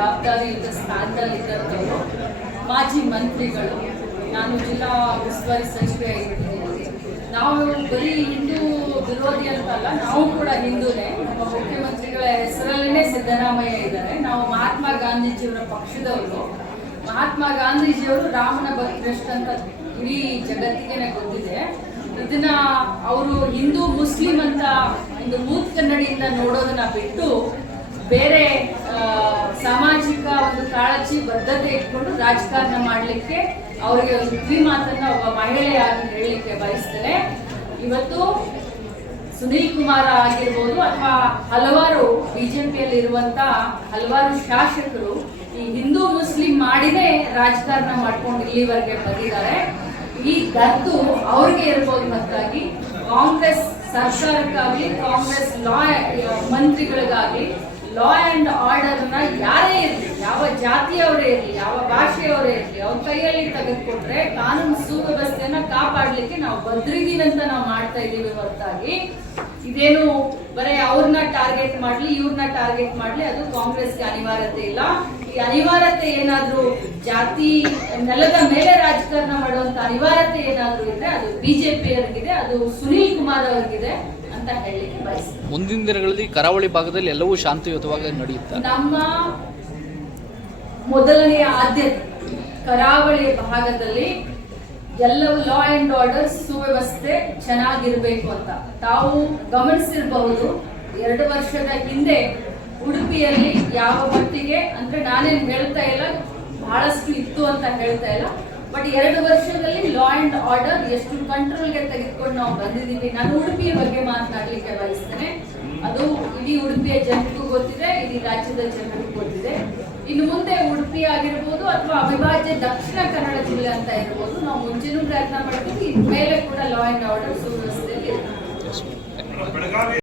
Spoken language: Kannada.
ಜವಾಬ್ದಾರಿಯುತ ಸ್ಥಾನದಲ್ಲಿದ್ದಂಥವರು ಮಾಜಿ ಮಂತ್ರಿಗಳು. ನಾನು ಜಿಲ್ಲಾ ಉಸ್ತುವಾರಿ ಸಚಿವೆ ಆಗಿಬಿಟ್ಟಿದ್ದೀನಿ. ನಾವು ಬರೀ ಹಿಂದೂ ವಿರೋಧಿ ಅಂತಲ್ಲ, ನಾವು ಕೂಡ ಹಿಂದೂನೇ. ನಮ್ಮ ಮುಖ್ಯಮಂತ್ರಿಗಳ ಹೆಸರಲ್ಲೇ ಸಿದ್ದರಾಮಯ್ಯ ಇದ್ದಾರೆ. ನಾವು ಮಹಾತ್ಮ ಗಾಂಧೀಜಿಯವರ ಪಕ್ಷದವರು. ಮಹಾತ್ಮ ಗಾಂಧೀಜಿಯವರು ರಾಮನ ಭಕ್ತರಷ್ಟು ಅಂತ ಇಡೀ ಜಗತ್ತಿಗೆ ಗೊತ್ತಿದೆ. ಇದನ್ನ ಅವರು ಹಿಂದೂ ಮುಸ್ಲಿಂ ಅಂತ ಒಂದು ಮೂತ್ ಕನ್ನಡಿಯಿಂದ ನೋಡೋದನ್ನ ಬಿಟ್ಟು ಬೇರೆ ಸಾಮಾಜಿಕ ಒಂದು ಕಾಳಜಿ ಬದ್ಧತೆ ಇಟ್ಕೊಂಡು ರಾಜಕಾರಣ ಮಾಡಲಿಕ್ಕೆ ಅವರಿಗೆ ಒಂದು ಕಿವಿ ಮಾತನ್ನ ಒಬ್ಬ ಮಹಿಳೆಯಾಗಿ ಹೇಳಲಿಕ್ಕೆ ಬಯಸ್ತೇನೆ. ಇವತ್ತು ಸುನೀಲ್ ಕುಮಾರ್ ಆಗಿರ್ಬೋದು ಅಥವಾ ಹಲವಾರು ಬಿಜೆಪಿಯಲ್ಲಿ ಇರುವಂತ ಹಲವಾರು ಶಾಸಕರು ಈ ಹಿಂದೂ ಮುಸ್ಲಿಂ ಮಾಡಿನೇ ರಾಜಕಾರಣ ಮಾಡ್ಕೊಂಡು ಇಲ್ಲಿವರೆಗೆ ಬಂದಿದ್ದಾರೆ. ಈ ಗದ್ದು ಅವ್ರಿಗೆ ಇರ್ಬೋದು. ಮತ್ತಾಗಿ ಕಾಂಗ್ರೆಸ್ ಸರ್ಕಾರಕ್ಕಾಗಲಿ ಕಾಂಗ್ರೆಸ್ ಮಂತ್ರಿಗಳಿಗಾಗಲಿ ಲಾ ಅಂಡ್ ಆರ್ಡರ್ನ ಯಾರೇ ಇರಲಿ, ಯಾವ ಜಾತಿಯವರೇ ಇರಲಿ, ಯಾವ ಭಾಷೆಯವರೇ ಇರಲಿ, ಅವ್ರ ಕೈಯಲ್ಲಿ ತೆಗೆದುಕೊಟ್ರೆ ಕಾನೂನು ಸುವ್ಯವಸ್ಥೆಯನ್ನ ಕಾಪಾಡಲಿಕ್ಕೆ ನಾವು ಬದ್ರಿದೀವಿ ಅಂತ ನಾವು ಮಾಡ್ತಾ ಇದ್ದೀವಿ ಹೊರತಾಗಿ ಇದೇನು ಬರೀ ಅವ್ರನ್ನ ಟಾರ್ಗೆಟ್ ಮಾಡಲಿ ಇವ್ರನ್ನ ಟಾರ್ಗೆಟ್ ಮಾಡಲಿ ಅದು ಕಾಂಗ್ರೆಸ್ಗೆ ಅನಿವಾರ್ಯತೆ ಇಲ್ಲ. ಈ ಅನಿವಾರ್ಯತೆ ಏನಾದ್ರೂ ಜಾತಿ ನೆಲದ ಮೇಲೆ ರಾಜಕಾರಣ ಮಾಡುವಂತ ಅನಿವಾರ್ಯತೆ ಏನಾದ್ರೂ ಇದ್ರೆ ಅದು ಬಿಜೆಪಿ ಅವರಿಗಿದೆ, ಅದು ಸುನೀಲ್ ಕುಮಾರ್ ಅವರಿಗಿದೆ ಅಂತ ಹೇಳಲಿಕ್ಕೆ ಬಯಸ್ತೀನಿ. ಮುಂದಿನ ದಿನಗಳಲ್ಲಿ ಕರಾವಳಿ ಭಾಗದಲ್ಲಿ ಎಲ್ಲವೂ ಶಾಂತಿಯುತವಾಗಿ ನಡೆಯುತ್ತೆ. ನಮ್ಮ ಮೊದಲನೆಯ ಆದ್ಯತೆ ಕರಾವಳಿ ಭಾಗದಲ್ಲಿ ಎಲ್ಲವೂ ಲಾ ಅಂಡ್ ಆರ್ಡರ್ ಸುವ್ಯವಸ್ಥೆ ಚೆನ್ನಾಗಿರ್ಬೇಕು ಅಂತ. ತಾವು ಗಮನಿಸಿರಬಹುದು 2 ವರ್ಷದ ಹಿಂದೆ ಉಡುಪಿಯಲ್ಲಿ ಯಾವ ಮಟ್ಟಿಗೆ ಅಂದ್ರೆ ನಾನೇನು ಹೇಳ್ತಾ ಇಲ್ಲ ಬಹಳಷ್ಟು ಇತ್ತು ಅಂತ ಹೇಳ್ತಾ ಇಲ್ಲ, ಬಟ್ 2 ವರ್ಷದಲ್ಲಿ ಲಾ ಅಂಡ್ ಆರ್ಡರ್ ಎಷ್ಟು ಕಂಟ್ರೋಲ್ಗೆ ತೆಗೆದುಕೊಂಡು ನಾವು ಬಂದಿದ್ದೀವಿ. ನಾನು ಉಡುಪಿಯ ಬಗ್ಗೆ ಮಾತನಾಡಲಿಕ್ಕೆ ಬಯಸ್ತೇನೆ. ಅದು ಇಡೀ ಉಡುಪಿಯ ಜನರಿಗೂ ಗೊತ್ತಿದೆ, ಇಡೀ ರಾಜ್ಯದ ಜನರಿಗೂ ಗೊತ್ತಿದೆ. ಇನ್ನು ಮುಂದೆ ಉಡುಪಿ ಆಗಿರ್ಬೋದು ಅಥವಾ ಅವಿಭಾಜ್ಯ ದಕ್ಷಿಣ ಕನ್ನಡ ಜಿಲ್ಲೆ ಅಂತ ಇರ್ಬೋದು, ನಾವು ಮುಂಚೆನೂ ಪ್ರಯತ್ನ ಮಾಡ್ತೀವಿ. ಇನ್ಮೇಲೆ ಕೂಡ ಲಾ ಅಂಡ್ ಆರ್ಡರ್ ಸುವ್ಯವಸ್ಥೆಯಲ್ಲಿ ಇರುತ್ತೆ.